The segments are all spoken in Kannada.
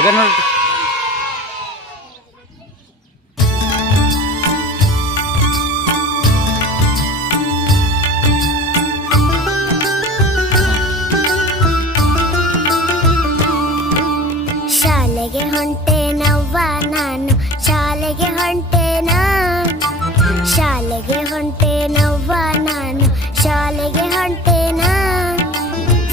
ಇದೆ ನೋಡಿ. ಶಾಲೆಗೆ ಹೊಂಟೇನವ್ವ ನಾನು, ಶಾಲೆಗೆ ಹೊಂಟೇನಾ, ಶಾಲೆಗೆ ಹೊಂಟೇನವ್ವ ನಾನು, ಶಾಲೆಗೆ ಹೊಂಟೇನಾ.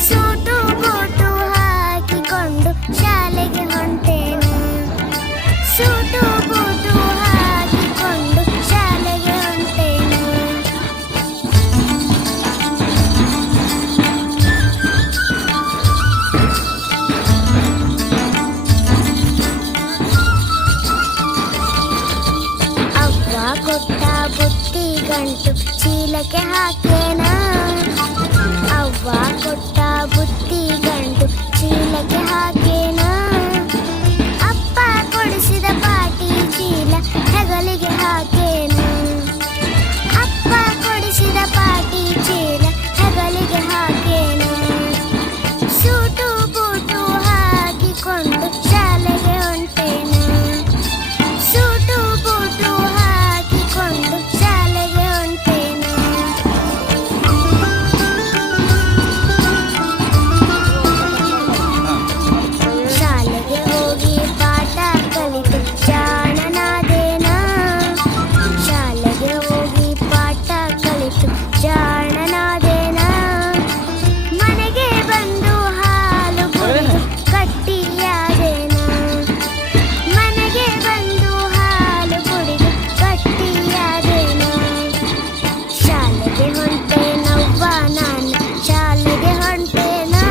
ಸೂಟು ಬೂಟು ಹಾಕಿಕೊಂಡು ಶಾಲೆಗೆ ಹೊಂಟೇನಾ, ಸೂಟು ಬೂಟು ಹಾಕಿಕೊಂಡು ಶಾಲೆಗೆ ಹೊಂಟೇನಾ. ಅವ್ವ ಕೊಟ್ಟ ಬುತ್ತಿ ಗಂಟು ಚೀಲಕ್ಕೆ ಹಾಕೇನಾ, ಅವ್ವ ಕೊಟ್ಟ ಬುತ್ತಿ ಗಂಟು ಚೀಲಕ್ಕೆ ಹಾಕೇನಾ. ಅಪ್ಪ ಕೊಡಿಸಿದ ಪಾಟಿ ಚೀಲ ಹೆಗಲಿಗೆ ಹಾಕೇನಾ, ಅಪ್ಪ ಕೊಡಿಸಿದ ಪಾಟಿ ಚೀಲ ಹೆಗಲಿಗೆ ಹಾಕೇನಾ. ಸೂಟು ಬೂಟು ಹಾಕಿಕೊಂಡು ಶಾಲೆಗೆ ಹೊಂಟೇನಾ, ಸೂಟು ಬೂಟು ಹಾಕಿಕೊಂಡು ಶಾಲೆಗೆ ಹೊಂಟೇನಾ. ಶಾಲೆಗೆ ಹೋಗಿ ಪಾಠ ಕಲಿತು ಜಾಣನಾದೇನಾ, ಶಾಲೆಗೆ ಹೋಗಿ ಪಾಠ ಕಲಿತು ಜಾಣನಾದೇನಾ. ಮನೆಗೆ ಬಂದು ಹಾಲು ಕುಡಿದು ಗಟ್ಟಿಯಾದೇನಾ, ಮನೆಗೆ ಬಂದು ಹಾಲು ಕುಡಿದು ಗಟ್ಟಿಯಾದೇನಾ. ಶಾಲೆಗೆ ಹೊಂಟೇನವ್ವ ನಾನು, ಶಾಲೆಗೆ ಹೊಂಟೇನಾ.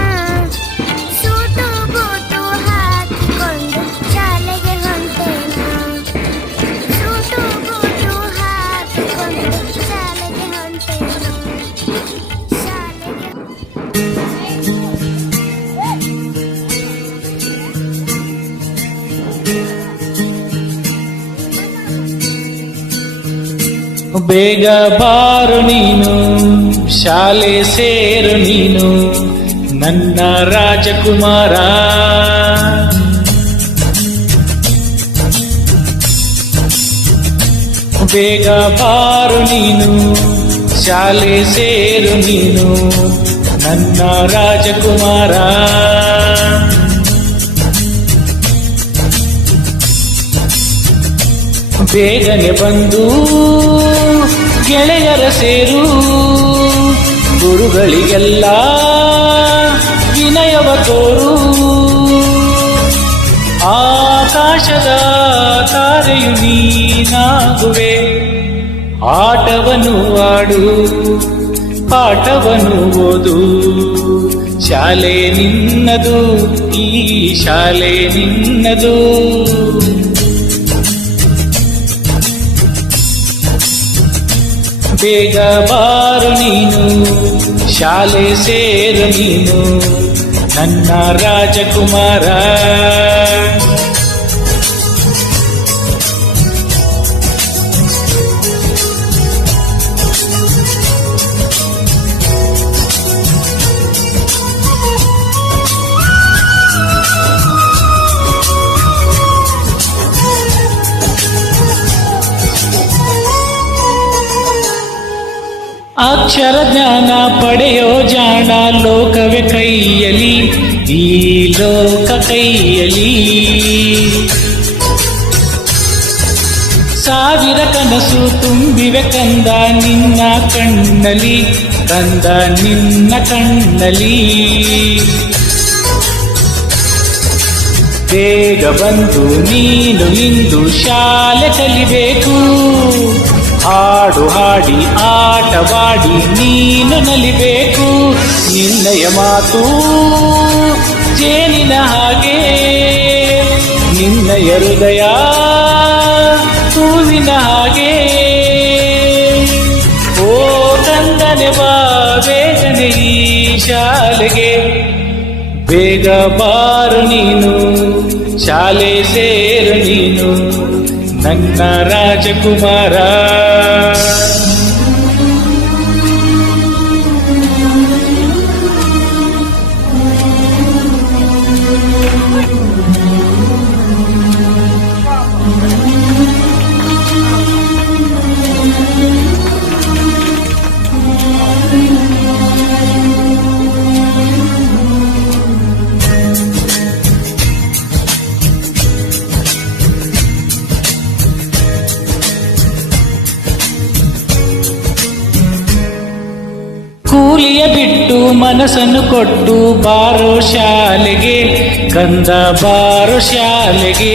ಸೂಟು ಬೂಟು ಹಾಕಿಕೊಂಡು ಶಾಲೆಗೆ ಹೊಂಟೇನಾ, ಸೂಟು ಬೂಟು ಹಾಕಿಕೊಂಡು ಶಾಲೆಗೆ ಹೊಂಟೇನಾ. ಶಾಲೆಗೆ ಬೇಗ ಬಾರು ನೀನು, ಶಾಲೆ ಸೇರು ನೀನು ನನ್ನ ರಾಜಕುಮಾರ. ಬೇಗ ಬಾರು ನೀನು, ಶಾಲೆ ಸೇರು ನೀನು ನನ್ನ ರಾಜಕುಮಾರ. ಬೇಗನೆ ಬಂದು ಗೆಳೆಯರ ಸೇರು, ಗುರುಗಳಿಗೆಲ್ಲ ವಿನಯವ ತೋರು. ಆಕಾಶದ ತಾರೆಯು ನೀನಾಗುವೆ, ಆಟವನ್ನು ಆಡು ಪಾಠವನ್ನು ಓದು. ಶಾಲೆ ನಿನ್ನದು, ಈ ಶಾಲೆ ನಿನ್ನದು. ಬೇಗ ಬಾರು ನೀನು, ಶಾಲೆ ಸೇರು ನೀನು ನನ್ನ ರಾಜಕುಮಾರ. ಅಕ್ಷರ ಜ್ಞಾನ ಪಡೆಯೋ ಜಾಣ, ಲೋಕವೇ ಕೈಯಲಿ, ಈ ಲೋಕ ಕೈಯಲಿ. ಸಾವಿರ ಕನಸು ತುಂಬಿವೆ ಕಂದ ನಿನ್ನ ಕಣ್ಣಲಿ, ಕಂದ ನಿನ್ನ ಕಣ್ಣಲಿ. ಬೇಗ ಬಂದು ನೀನು ಇಂದು ಶಾಲೆ ಕಲಿಬೇಕು, ಹಾಡು ಹಾಡಿ ಆಟವಾಡಿ ನೀನು ನಲಿಬೇಕು. ನಿನ್ನಯ ಮಾತು ಜೇನಿನ ಹಾಗೆ, ನಿನ್ನಯ ಹೃದಯ ಹೂವಿನ ಹಾಗೆ. ಓ ಕಂದನೆ ಬಾ ಬೇಗನೆ ಈ ಶಾಲೆಗೆ, ಬೇಗ ಬಾರು ನೀನು, ಶಾಲೆ ಸೇರು ನೀನು ನನ್ನ ರಾಜಕುಮಾರ. ಕೂಲಿಯ ಬಿಟ್ಟು ಮನಸ್ಸನ್ನು ಕೊಟ್ಟು ಬಾರೋ ಶಾಲೆಗೆ, ಕಂದ ಬಾರೋ ಶಾಲೆಗೆ.